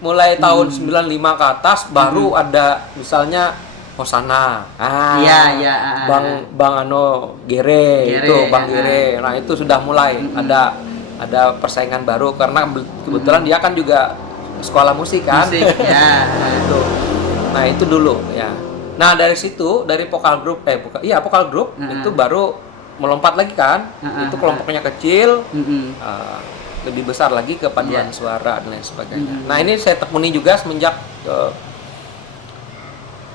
mulai tahun 95 ke atas baru ada misalnya Hosana. Iya. Bang Gere itu Bang Gere. Nah, itu sudah mulai ada persaingan baru karena kebetulan dia kan juga sekolah musik kan. Itu. Nah, itu dulu ya. Nah, dari situ dari vokal grup itu baru melompat lagi kan. Itu kelompoknya kecil. Lebih besar lagi ke paduan suara dan lain sebagainya. Nah, ini saya tekuni juga semenjak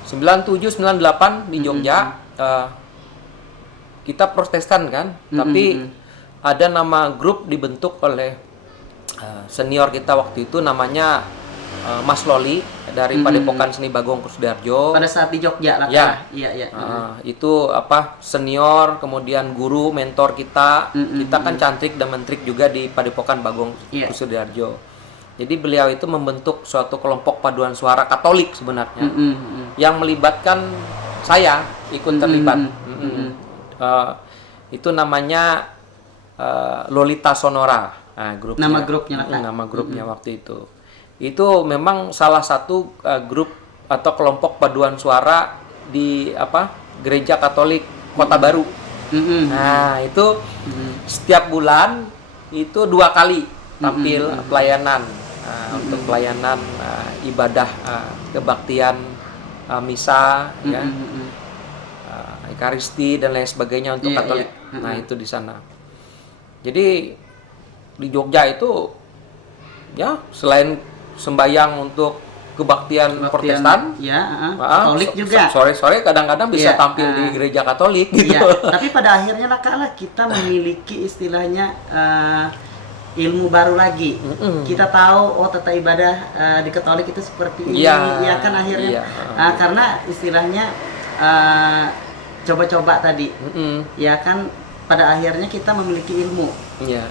97 98 di Jogja. Kita Protestan kan, tapi ada nama grup dibentuk oleh senior kita waktu itu namanya Mas Loli dari Padepokan Seni Bagong Kussudiharjo. Pada saat di Jogja lah. Iya. Itu senior, kemudian guru, mentor kita. Kita kan cantrik dan mentrik juga di Padepokan Bagong Kussudiharjo. Jadi beliau itu membentuk suatu kelompok paduan suara Katolik sebenarnya, yang melibatkan saya ikut terlibat. Itu namanya Lolita Sonora. Nah, grupnya. Nama grupnya waktu itu. Itu memang salah satu grup atau kelompok paduan suara di Gereja Katolik Kota Baru. Nah, itu setiap bulan itu 2 kali tampil pelayanan untuk pelayanan ibadah kebaktian misa ya. Ekaristi dan lain sebagainya untuk Katolik. Nah, itu di sana. Jadi di Jogja itu ya selain sembayang untuk kebaktian Protestan, Katolik juga. Sore-sore kadang-kadang bisa tampil di gereja Katolik gitu. Tapi pada akhirnya kita memiliki istilahnya ilmu baru lagi. Kita tahu tata ibadah di Katolik itu seperti ini, ya kan akhirnya. Karena istilahnya coba-coba tadi, ya kan pada akhirnya kita memiliki ilmu.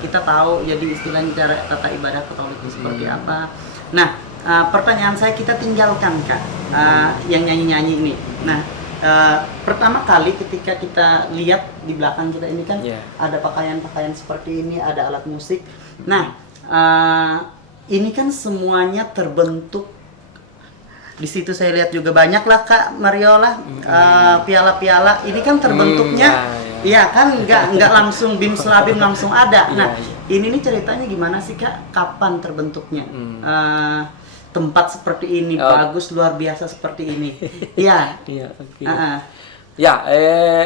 Kita tahu jadi istilahnya cara tata ibadah Katolik itu seperti apa. Nah, pertanyaan saya kita tinggalkan Kak, yang nyanyi-nyanyi ini. Nah, pertama kali ketika kita lihat di belakang kita ini kan ada pakaian-pakaian seperti ini, ada alat musik. Nah, ini kan semuanya terbentuk. Di situ saya lihat juga banyak lah Kak Mariola, piala-piala. Ini kan terbentuknya, kan nggak langsung bim selabim langsung ada. Nah, ini nih ceritanya gimana sih Kak? Kapan terbentuknya tempat seperti ini? Bagus, luar biasa seperti ini.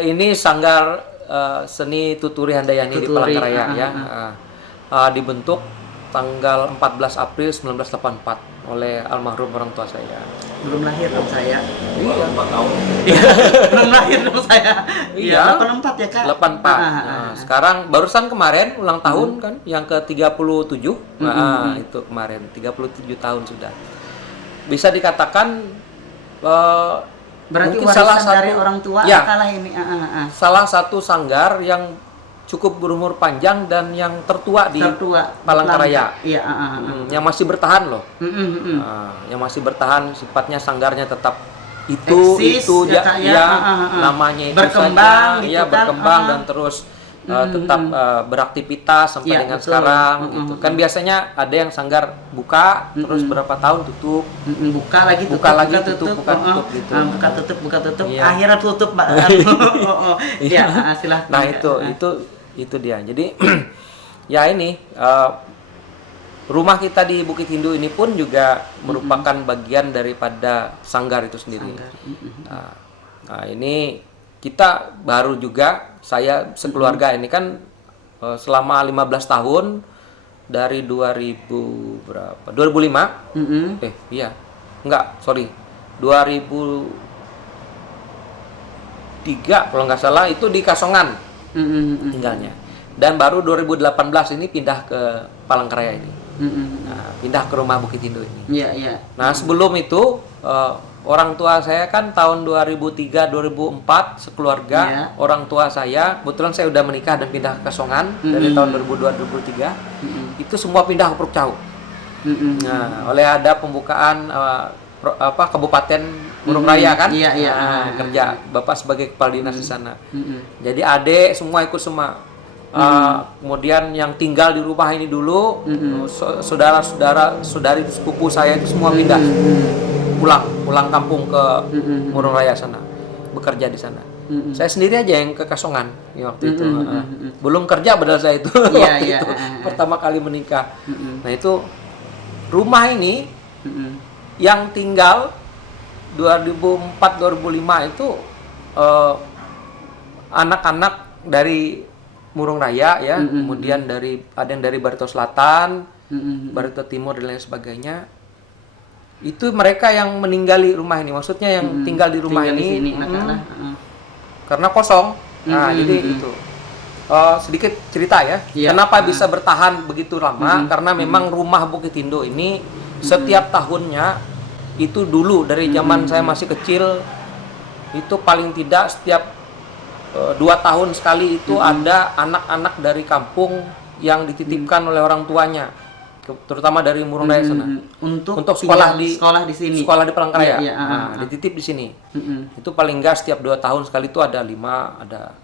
Ini Sanggar Seni Tuturi Handayani di Palangkaraya dibentuk tanggal 14 April 1984 oleh almarhum orang tua saya. Belum lahir dong saya. Iya, 4 tahun. Belum lahir dong saya. Iya, 84 ya Kak? 84. Nah, sekarang barusan kemarin ulang tahun kan yang ke-37. Itu kemarin 37 tahun sudah. Bisa dikatakan berarti mungkin warisan salah satu dari orang tua kalah ini. Salah satu sanggar yang cukup berumur panjang dan yang tertua di Palangkaraya. Yang masih bertahan loh. Yang masih bertahan, sifatnya sanggarnya tetap eksis, namanya itu berkembang saja, gitu berkembang dan terus tetap beraktivitas sampai dengan sekarang gitu. Kan biasanya ada yang sanggar buka terus berapa tahun tutup, buka lagi tutup buka tutup akhirnya tutup Mbak. Silahkan. Nah, itu dia. Jadi ya ini rumah kita di Bukit Hindu ini pun juga merupakan bagian daripada sanggar itu sendiri. Nah, ini kita baru juga saya sekeluarga ini kan selama 15 tahun dari 2005 2003 kalau nggak salah itu di Kasongan tinggalnya, dan baru 2018 ini pindah ke Palangkaraya ini. Pindah ke rumah Bukit Hindu ini. Nah, sebelum itu orang tua saya kan tahun 2003-2004 sekeluarga, orang tua saya kebetulan saya udah menikah dan pindah ke Kasongan dari tahun 2002-2003. Itu semua pindah ke Puruk Cau. Nah, oleh ada pembukaan Kabupaten Murung Raya kan, kerja bapak sebagai kepala dinas di sana. Jadi adik semua ikut semua. kemudian yang tinggal di rumah ini dulu, saudari sepupu saya itu semua pindah, pulang kampung ke Murung Raya sana, bekerja di sana. Saya sendiri aja yang ke Kasongan waktu itu. Belum kerja padahal saya itu waktu itu pertama kali menikah. Nah itu rumah ini yang tinggal 2004-2005 itu anak-anak dari Murung Raya ya, kemudian ada yang dari Barito Selatan, Barito Timur dan lain sebagainya. Itu mereka yang meninggali rumah ini, maksudnya yang tinggal di rumah ini karena kosong. Nah, jadi itu sedikit cerita ya. Kenapa bisa bertahan begitu lama? Karena memang rumah Bukitindo ini setiap tahunnya itu dulu dari zaman saya masih kecil itu paling tidak setiap 2 tahun sekali itu ada anak-anak dari kampung yang dititipkan oleh orang tuanya, terutama dari Murung Raya sana, untuk sekolah di sini, sekolah di Palangkaraya. Dititip di sini. Itu paling enggak setiap 2 tahun sekali itu ada 5, ada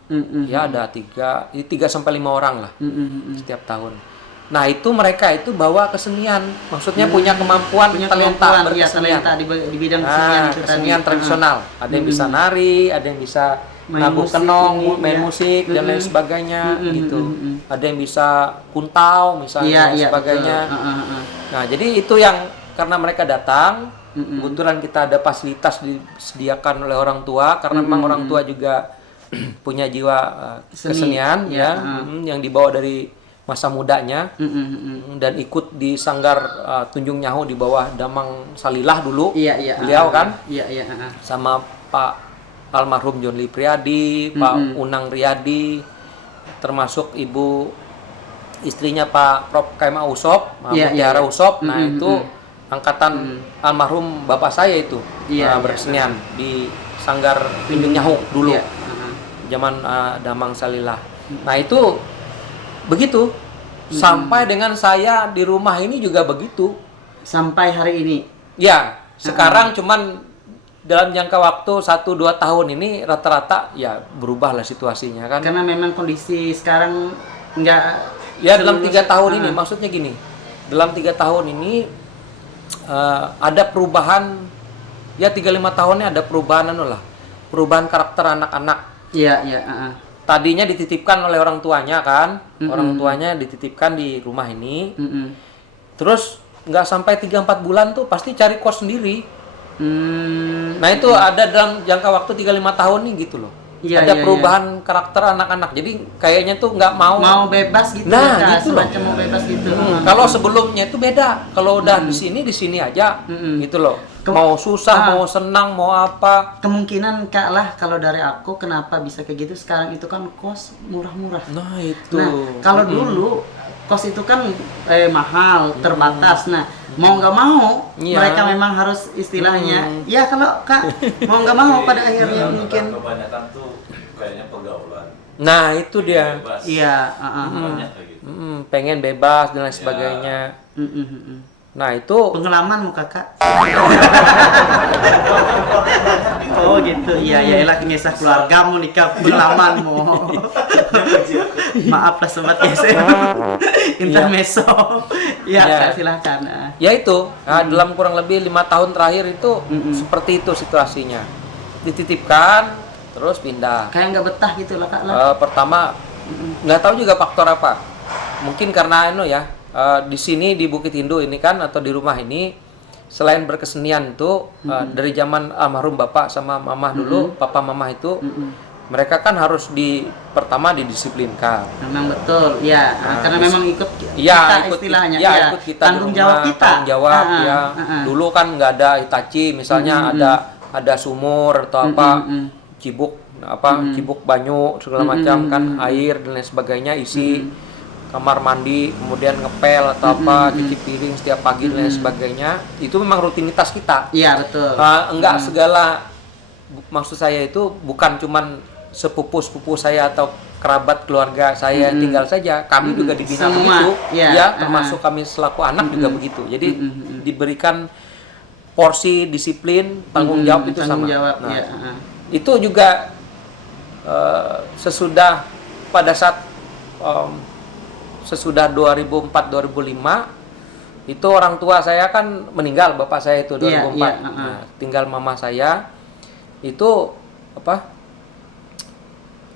ada 3 sampai 5 orang lah setiap tahun. Nah itu mereka itu bawa kesenian, maksudnya punya kemampuan, talenta berkesenian di bidang kesenian tradisional. Ada yang bisa nari, ada yang bisa nabuh kenong, main musik dan lain sebagainya gitu. Ada yang bisa kuntau misalnya dan sebagainya. Nah jadi itu yang karena mereka datang, kebetulan kita ada fasilitas disediakan oleh orang tua karena memang orang tua juga punya jiwa kesenian yang dibawa dari masa mudanya dan ikut di Sanggar Tunjung Nyahu di bawah Damang Salilah dulu. Beliau kan sama Pak almarhum John Lee Priadi, Pak Unang Riyadi, termasuk ibu istrinya Pak Prof Kaima Usop, Mutiara Usop. Nah itu angkatan almarhum bapak saya itu berkesenian di Sanggar Tunjung Nyahu dulu, zaman Damang Salilah. Nah itu begitu sampai dengan saya di rumah ini juga begitu sampai hari ini. Ya sekarang cuman dalam jangka waktu 1-2 tahun ini rata-rata ya berubahlah situasinya kan. Karena memang kondisi sekarang enggak dalam 3 tahun ini, maksudnya gini. Dalam 3 tahun ini ada perubahan 3-5 tahunnya ada perubahan perubahan karakter anak-anak. Tadinya dititipkan oleh orang tuanya kan. Orang tuanya dititipkan di rumah ini. Terus nggak sampai 3-4 bulan tuh pasti cari kos sendiri. Nah itu ada dalam jangka waktu 3-5 tahun nih gitu loh. Ada perubahan karakter anak-anak. Jadi kayaknya tuh nggak mau bebas gitu. Nah gitu loh. Semacam mau bebas gitu. Kalau sebelumnya itu beda. Kalau udah di sini aja gitu loh. Mau susah, mau senang, mau apa. Kemungkinan Kak lah kalau dari aku kenapa bisa kayak gitu sekarang itu kan kos murah-murah. Nah itu. Nah kalau dulu kos itu kan mahal, terbatas. Nah mau nggak mau mereka memang harus istilahnya kalau Kak mau nggak mau pada akhirnya mungkin kebanyakan tuh kayaknya pergaulan. Nah itu dia. Pengen bebas dan lain sebagainya. Nah itu pengalaman mu Kakak. Oh gitu. Iyalah kisah keluargamu nikah pengalamanmu. Maaf lah sobat GSM. Intermezzo. Silakan. Ya itu, dalam kurang lebih 5 tahun terakhir itu seperti itu situasinya. Dititipkan terus pindah. Kayak nggak betah gitu lah Kak lah. Pertama nggak tahu juga faktor apa. Mungkin karena di sini di Bukitindo ini kan atau di rumah ini selain berkesenian itu dari zaman almarhum bapak sama mamah dulu, papa mamah itu mereka kan harus pertama didisiplinkan. Memang betul, karena memang ikut kita istilahnya, ikut kita tanggung jawab kita. Tanggung jawab Dulu kan nggak ada Hitachi, misalnya ada sumur atau cibuk cibuk banyu segala macam kan, air dan lain sebagainya, isi kamar mandi, kemudian ngepel atau cuci piring setiap pagi dan lain sebagainya. Itu memang rutinitas kita. Iya betul. Enggak segala, maksud saya itu bukan cuman sepupu saya atau kerabat keluarga saya tinggal saja, kami juga dibina begitu, termasuk kami selaku anak juga begitu. Jadi diberikan porsi disiplin, tanggung jawab itu sama. Itu juga sesudah pada saat sesudah 2004-2005 itu orang tua saya kan meninggal, bapak saya itu 2004. Nah, tinggal mama saya. Itu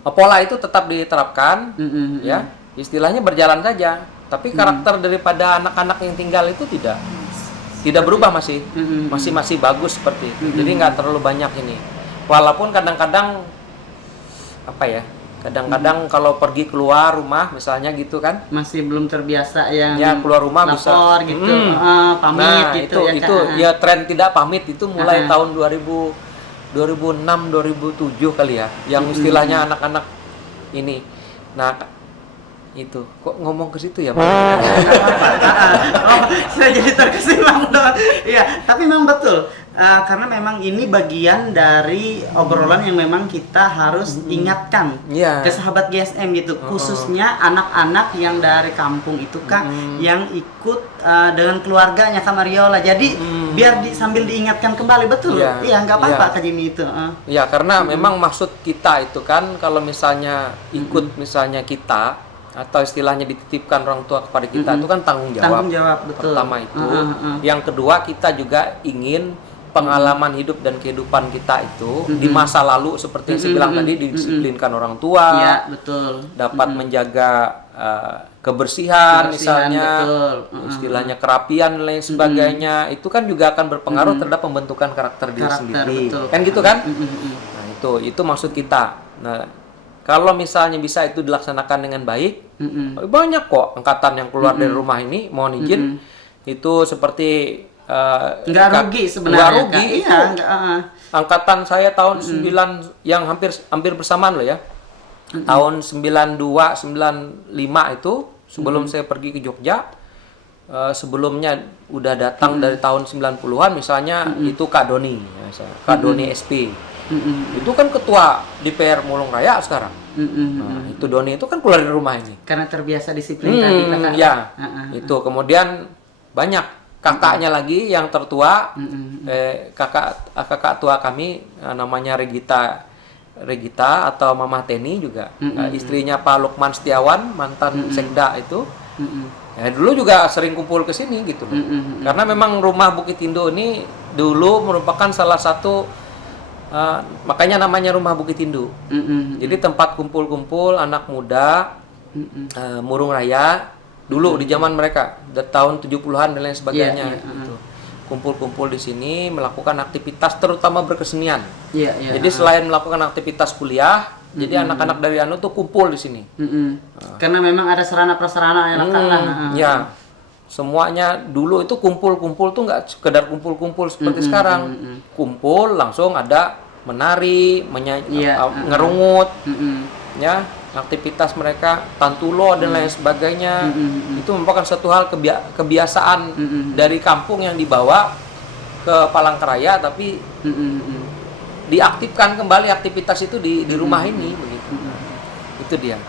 pola itu tetap diterapkan, ya, istilahnya berjalan saja. Tapi karakter daripada anak-anak yang tinggal itu tidak berubah, masih bagus seperti itu. Jadi nggak terlalu banyak ini. Walaupun kadang-kadang kadang-kadang kalau pergi keluar rumah misalnya gitu kan, masih belum terbiasa yang ya keluar rumah lapor bisa gitu, pamit nah, gitu itu ya tren tidak pamit itu mulai tahun 2006 2007 kali ya, yang istilahnya anak-anak ini. Nah, itu kok ngomong ke situ ya, Pak? Saya jadi terkesima dong. Iya, tapi memang betul. Karena memang ini bagian dari obrolan yang memang kita harus ingatkan ke sahabat GSM gitu, khususnya anak-anak yang dari kampung itu Kak, yang ikut dengan keluarganya Kak Mariola. Jadi biar sambil diingatkan kembali, betul. Iya, nggak apa-apa Kak Jimmy itu. Ya, karena memang maksud kita itu kan kalau misalnya ikut misalnya kita atau istilahnya dititipkan orang tua kepada kita itu kan tanggung jawab betul. Pertama itu. Yang kedua, kita juga ingin pengalaman hidup dan kehidupan kita itu di masa lalu seperti yang saya bilang tadi, didisiplinkan orang tua, ya, betul. Dapat menjaga kebersihan misalnya, istilahnya kerapian dan lain sebagainya. Itu kan juga akan berpengaruh terhadap pembentukan karakter diri sendiri. Betul. Kan gitu kan? Nah, itu maksud kita. Nah, kalau misalnya bisa itu dilaksanakan dengan baik, banyak kok angkatan yang keluar dari rumah ini, mohon izin, itu seperti nggak rugi sebenarnya. Nggak rugi. Iya, angkatan saya tahun 9 yang hampir bersamaan loh ya. Tahun 92, 95 itu sebelum saya pergi ke Jogja, sebelumnya udah datang dari tahun 90-an misalnya itu Kak Doni, Kak Doni SP. Itu kan ketua DPR Mulung Raya sekarang. Nah, itu Doni itu kan keluar dari rumah ini. Karena terbiasa disiplin tadi Kakak. Ya. Itu kemudian banyak kakaknya lagi yang tertua, kakak tua kami namanya Regita atau Mama Teni juga, istrinya Pak Lukman Setiawan, mantan Sekda itu. Ya, dulu juga sering kumpul ke sini gitu. Karena memang rumah Bukitindo ini dulu merupakan salah satu makanya namanya rumah Bukitindo. Jadi tempat kumpul-kumpul anak muda Murung Raya dulu di zaman mereka, tahun 70-an dan lain sebagainya. Gitu. Kumpul-kumpul di sini melakukan aktivitas terutama berkesenian. Jadi selain melakukan aktivitas kuliah, jadi anak-anak dari Anu tuh kumpul di sini. Karena memang ada sarana prasarana yang ya. Semuanya dulu itu kumpul-kumpul tuh nggak sekedar kumpul-kumpul seperti sekarang. Kumpul langsung ada menari, ngerungut, ya, aktivitas mereka tantulo dan lain sebagainya. Itu merupakan satu hal kebiasaan dari kampung yang dibawa ke Palangkaraya, tapi diaktifkan kembali aktivitas itu di rumah ini begitu. Itu dia.